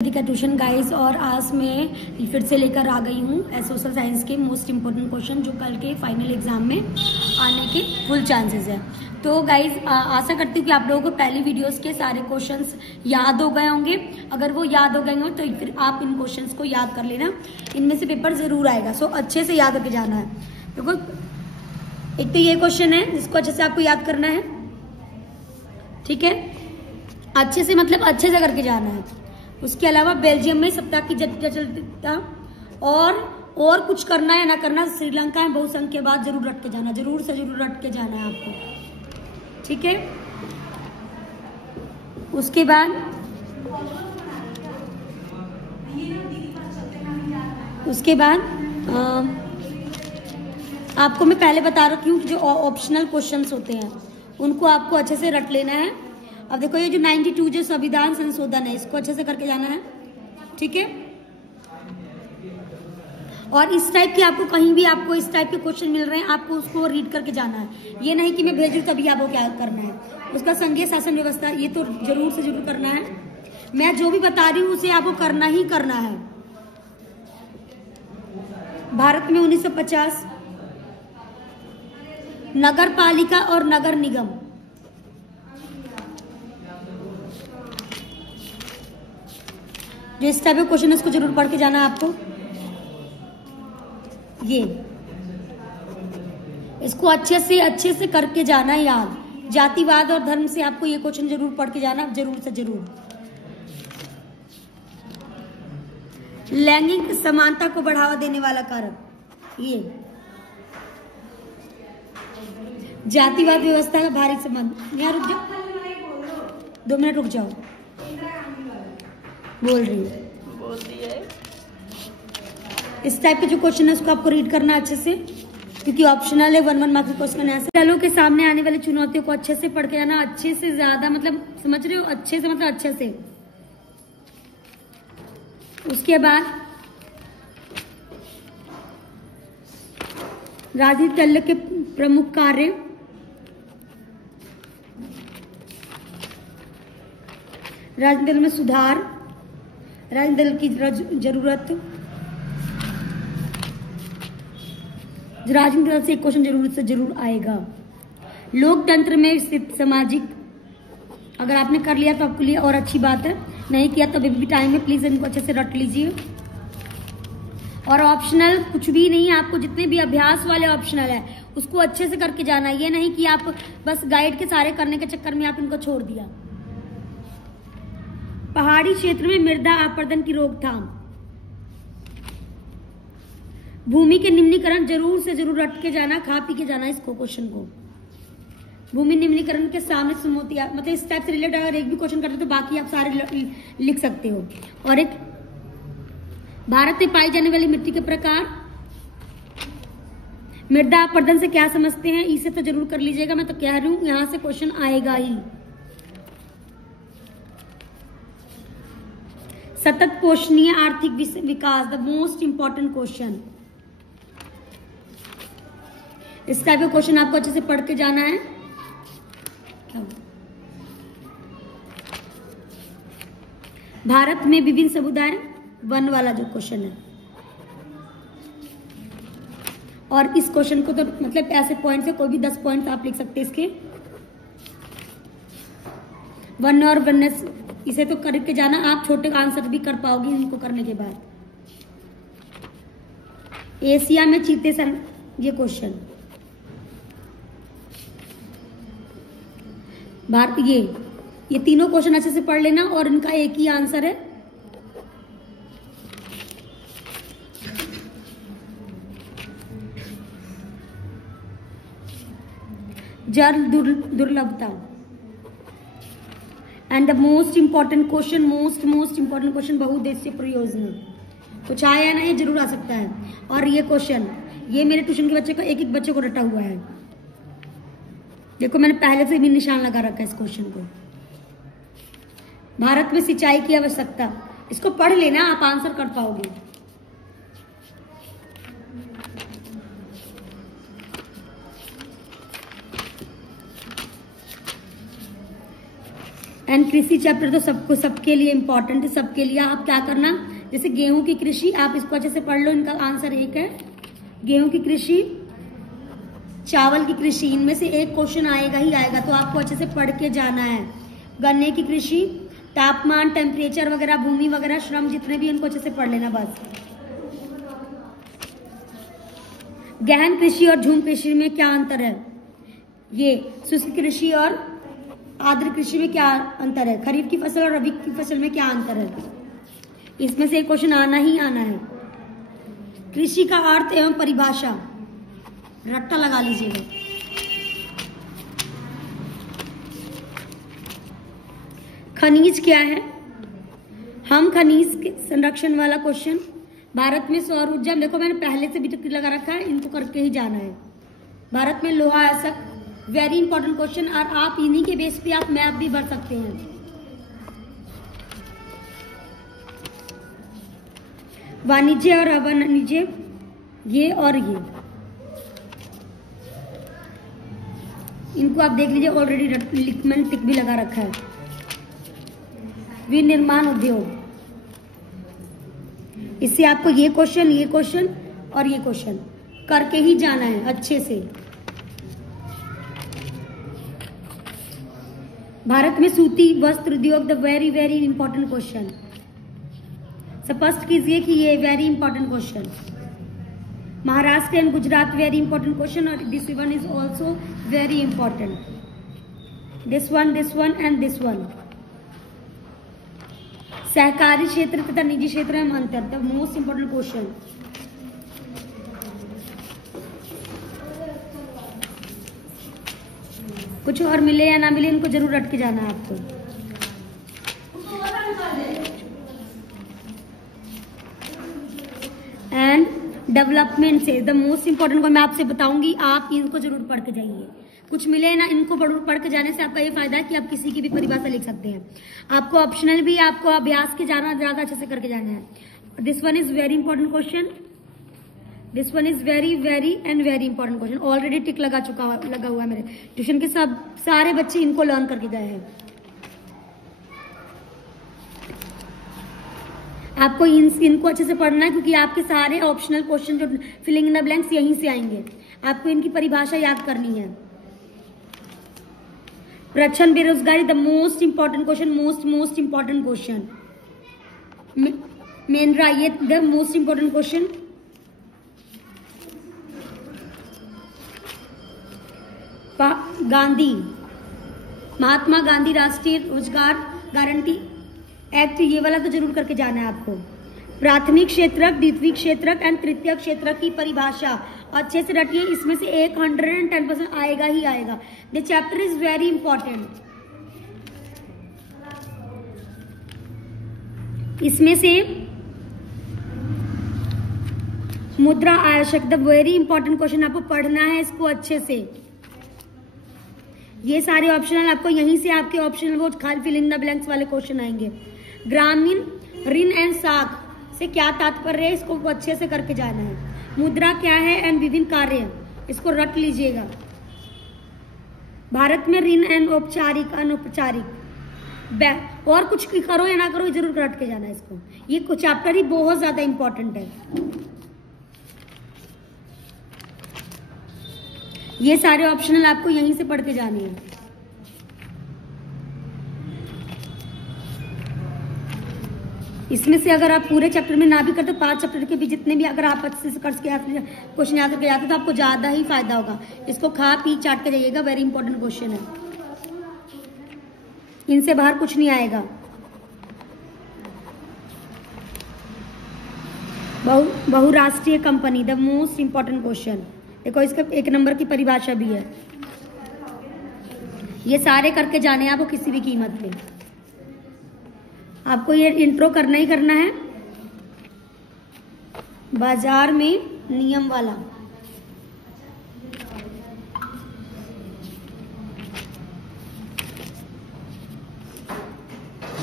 का tuition guys, और आज मैं फिर से लेकर आ गई हूँ सोशल साइंस के मोस्ट इम्पोर्टेंट क्वेश्चन जो कल के फाइनल एग्जाम में आने के फुल चांसेस है। तो गाइस आशा करती हूँ कि आप लोगों को पहली वीडियोस के सारे क्वेश्चंस याद हो गए होंगे। अगर वो याद हो गए होंगे तो फिर आप इन क्वेश्चंस को याद कर लेना, इनमें से पेपर जरूर आएगा। सो अच्छे से याद करके जाना है। देखो एक तो ये क्वेश्चन है जिसको अच्छे से आपको याद करना है, ठीक है, अच्छे से मतलब अच्छे से करके जाना है। उसके अलावा बेल्जियम में सप्ताह की जटिलता और कुछ करना है ना करना, श्रीलंका में बहुसंख्यवाद जरूर रट के जाना, जरूर से जरूर रट के जाना है आपको, ठीक है। उसके बाद आपको मैं पहले बता रखी हूँ कि जो ऑप्शनल क्वेश्चंस होते हैं उनको आपको अच्छे से रट लेना है। अब देखो ये जो 92 जो संविधान संशोधन है इसको अच्छे से करके जाना है, ठीक है। और इस टाइप के आपको कहीं भी आपको इस टाइप के क्वेश्चन मिल रहे हैं, आपको उसको रीड करके जाना है। ये नहीं कि मैं भेजूं तभी आपको क्या करना है। उसका संघीय शासन व्यवस्था ये तो जरूर से जरूर करना है। मैं जो भी बता रही हूँ उसे आपको करना ही करना है। भारत में 1950 नगर पालिका और नगर निगम, जो इस टाइप के क्वेश्चन है उसको जरूर पढ़ के जाना है आपको। ये इसको अच्छे से करके जाना है याद। जातिवाद और धर्म से आपको ये क्वेश्चन जरूर पढ़ के जाना, जरूर से जरूर। लैंगिक समानता को बढ़ावा देने वाला कारक, ये जातिवाद व्यवस्था का भारी संबंध। यहाँ रुक जाओ, 2 मिनट रुक जाओ, बोल रही है। इस टाइप के जो क्वेश्चन है उसको आपको रीड करना अच्छे से, क्योंकि ऑप्शनल है। 1 मार्क्स क्वेश्चन है। चलो के सामने आने वाली चुनौतियों को अच्छे से पढ़ के जाना, अच्छे से ज्यादा मतलब समझ रहे हो, अच्छे से मतलब अच्छे से। उसके बाद राजनीतिक दल के प्रमुख कार्य, राजनीतिक दल में सुधार, राजनीतिक दल की जरूरत, राजनीतिक दल से एक क्वेश्चन जरूर से जरूर आएगा। लोकतंत्र में स्थित सामाजिक, अगर आपने कर लिया तो आपके लिए और अच्छी बात है, नहीं किया तो अभी भी टाइम है, प्लीज इनको अच्छे से रट लीजिए। और ऑप्शनल कुछ भी नहीं है, आपको जितने भी अभ्यास वाले ऑप्शनल है उसको अच्छे से करके जाना। ये नहीं कि आप बस गाइड के सारे करने के चक्कर में आप इनको छोड़ दिया। पहाड़ी क्षेत्र में मृदा अपरदन की रोकथाम, भूमि के निम्नीकरण जरूर से जरूर रट के जाना, खा पी के जाना इसको क्वेश्चन को। भूमि निम्नीकरण के सामने चुनौतियां, मतलब इस टाइप से रिलेटेड अगर एक भी क्वेश्चन करते तो बाकी आप सारे लिख सकते हो। और एक भारत में पाई जाने वाली मिट्टी के प्रकार, मृदा अपरदन से क्या समझते हैं, इसे तो जरूर कर लीजिएगा। मैं तो कह रही हूं यहां से क्वेश्चन आएगा ही। सतत पोषणीय आर्थिक विकास, द मोस्ट इंपॉर्टेंट क्वेश्चन। इस टाइप का क्वेश्चन आपको अच्छे से पढ़ के जाना है। भारत में विभिन्न समुदाय, वन वाला जो क्वेश्चन है। और इस क्वेश्चन को तो मतलब ऐसे पॉइंट से कोई भी 10 पॉइंट आप लिख सकते हैं इसके। वन और वननेस, इसे तो करके जाना, आप छोटे आंसर भी कर पाओगे इनको करने के बाद। एशिया में चीते सन, ये क्वेश्चन भारत, ये तीनों क्वेश्चन अच्छे से पढ़ लेना और इनका एक ही आंसर है। जल दुर्लभता and the most important question, most important question, बहुउद्देशीय परियोजना। कुछ आया या नहीं, जरूर आ सकता है। और ये क्वेश्चन, ये मेरे ट्यूशन के बच्चे को, एक बच्चे को रटा हुआ है। देखो मैंने पहले से भी निशान लगा रखा है इस क्वेश्चन को। भारत में सिंचाई की आवश्यकता, इसको पढ़ लेना, आप आंसर कर पाओगे। एंड कृषि चैप्टर तो सबको सबके लिए इंपॉर्टेंट है, सबके लिए। आप क्या करना, जैसे गेहूं की कृषि, आप इसको अच्छे से पढ़ लो। इनका आंसर एक है गेहूं की कृषि, चावल की कृषि, इनमें से एक क्वेश्चन आएगा ही आएगा, तो आपको अच्छे से पढ़ के जाना है। गन्ने की कृषि, तापमान, टेम्परेचर वगैरह, भूमि वगैरह, श्रम, जितने भी इनको अच्छे से पढ़ लेना बस। गहन कृषि और झूम कृषि में क्या अंतर है? ये शुष्क कृषि और आर्द्र कृषि में क्या अंतर है? खरीफ की फसल और रबी की फसल में क्या अंतर है? इसमें से एक क्वेश्चन आना ही आना है। कृषि का अर्थ एवं परिभाषा, रट्टा लगा लीजिएगा। खनिज क्या है? हम खनिज के संरक्षण वाला क्वेश्चन। भारत में सौर ऊर्जा, देखो मैंने पहले से भी टिक लगा रखा है, इनको करके ही जाना है। भारत में लोहा ऐसा वेरी इंपॉर्टेंट क्वेश्चन, और आप इन्हीं के बेस पे आप मैप भी भर सकते हैं। वाणिज्य और अवाणिज्य, ये और ये, इनको आप देख लीजिए, ऑलरेडी मैंने टिक भी लगा रखा है। विनिर्माण उद्योग, इससे आपको ये क्वेश्चन और ये क्वेश्चन करके ही जाना है अच्छे से। भारत में सूती वस्त्र उद्योग, the very very important question. स्पष्ट कीजिए कि ये very important question. Maharashtra and Gujarat, very important question, और this one is also very important. This one and this one. सहकारी क्षेत्र तथा निजी क्षेत्र में अंतर, द मोस्ट इंपॉर्टेंट क्वेश्चन। कुछ और मिले या ना मिले, इनको जरूर रट के जाना है आपको। एंड डेवलपमेंट से द मोस्ट इंपॉर्टेंट को मैं आपसे बताऊंगी, आप इनको जरूर पढ़ के जाइए। कुछ मिले ना, इनको पढ़ के जाने से आपका ये फायदा है कि आप किसी की भी परिभाषा लिख सकते हैं। आपको ऑप्शनल भी, आपको अभ्यास के जाना, ज्यादा अच्छे से करके जाना है। This one is very important question, this one is very very and very important question. Already tick लगा हुआ है मेरे ट्यूशन के सब सारे बच्चे, इनको लर्न करके गए हैं। आपको इनको अच्छे से पढ़ना है, क्योंकि आपके सारे ऑप्शनल क्वेश्चन जो फिलिंग इन द ब्लैंक्स यहीं से आएंगे। आपको इनकी परिभाषा याद करनी है। प्रच्छन्न बेरोजगारी, the most important question, most important question. मेनरा, ये the most important question. Gandhi, Mahatma Gandhi राष्ट्रीय रोजगार गारंटी एक्ट, ये वाला तो जरूर करके जाना है आपको। प्राथमिक क्षेत्रक, द्वितीयक क्षेत्रक एंड तृतीयक क्षेत्रक की परिभाषा अच्छे से रटिए, इसमें से 110% आएगा ही आएगा। The chapter is very important. इसमें से मुद्रा आवश्यक, द वेरी इंपॉर्टेंट क्वेश्चन, आपको पढ़ना है इसको अच्छे से। ये सारे ऑप्शनल आपको यहीं से, आपके ऑप्शनल वो खाली फिल इन द ब्लैंक्स वाले क्वेश्चन आएंगे। ग्रामीण ऋण एंड साख से क्या तात्पर्य है, इसको अच्छे से करके जाना है। मुद्रा क्या है एंड विभिन्न कार्य, इसको रट लीजिएगा। भारत में ऋण एंड औपचारिक अनौपचारिक, और कुछ करो या ना करो, ये जरूर रट के जाना है इसको। ये चैप्टर ही बहुत ज्यादा इंपॉर्टेंट है। ये सारे ऑप्शनल आपको यहीं से पढ़ के जाने हैं। इसमें से अगर आप पूरे चैप्टर में ना भी करते, 5 चैप्टर के भी जितने भी अगर आप अच्छे से क्वेश्चन याद करके जाते तो आपको ज्यादा ही फायदा होगा। इसको खा पी चाट के जाइएगा, वेरी इंपॉर्टेंट क्वेश्चन है। इनसे बाहर कुछ नहीं आएगा। बहुराष्ट्रीय company, the most important question. देखो इसका 1 नंबर की परिभाषा भी है। ये सारे करके जाने हैं आपको किसी भी कीमत पे। आपको ये इंट्रो करना ही करना है। बाजार में नियम वाला,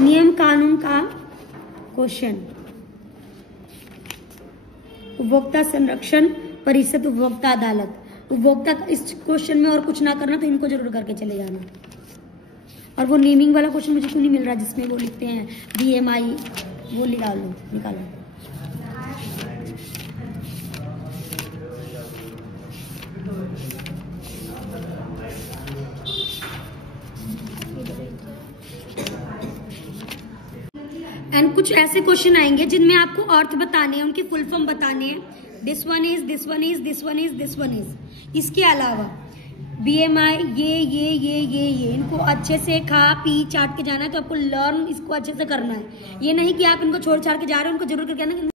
नियम कानून का क्वेश्चन। उपभोक्ता संरक्षण परिषद, उपभोक्ता अदालत, उपभोक्ता, इस क्वेश्चन में और कुछ ना करना तो इनको जरूर करके चले जाना। और वो नेमिंग वाला क्वेश्चन मुझे क्यों नहीं मिल रहा जिसमें वो लिखते हैं BMI, वो निकालो। एंड कुछ ऐसे क्वेश्चन आएंगे जिनमें आपको अर्थ बताने हैं, उनकी फुल फॉर्म बताने हैं। This one is, this one is, this one is, this one is. इसके अलावा BMI ये इनको अच्छे से खा पी चाट के जाना है, तो आपको लर्न इसको अच्छे से करना है। ये नहीं कि आप इनको छोड़ छाड़ के जा रहे हो, उनको जरूर करके आना।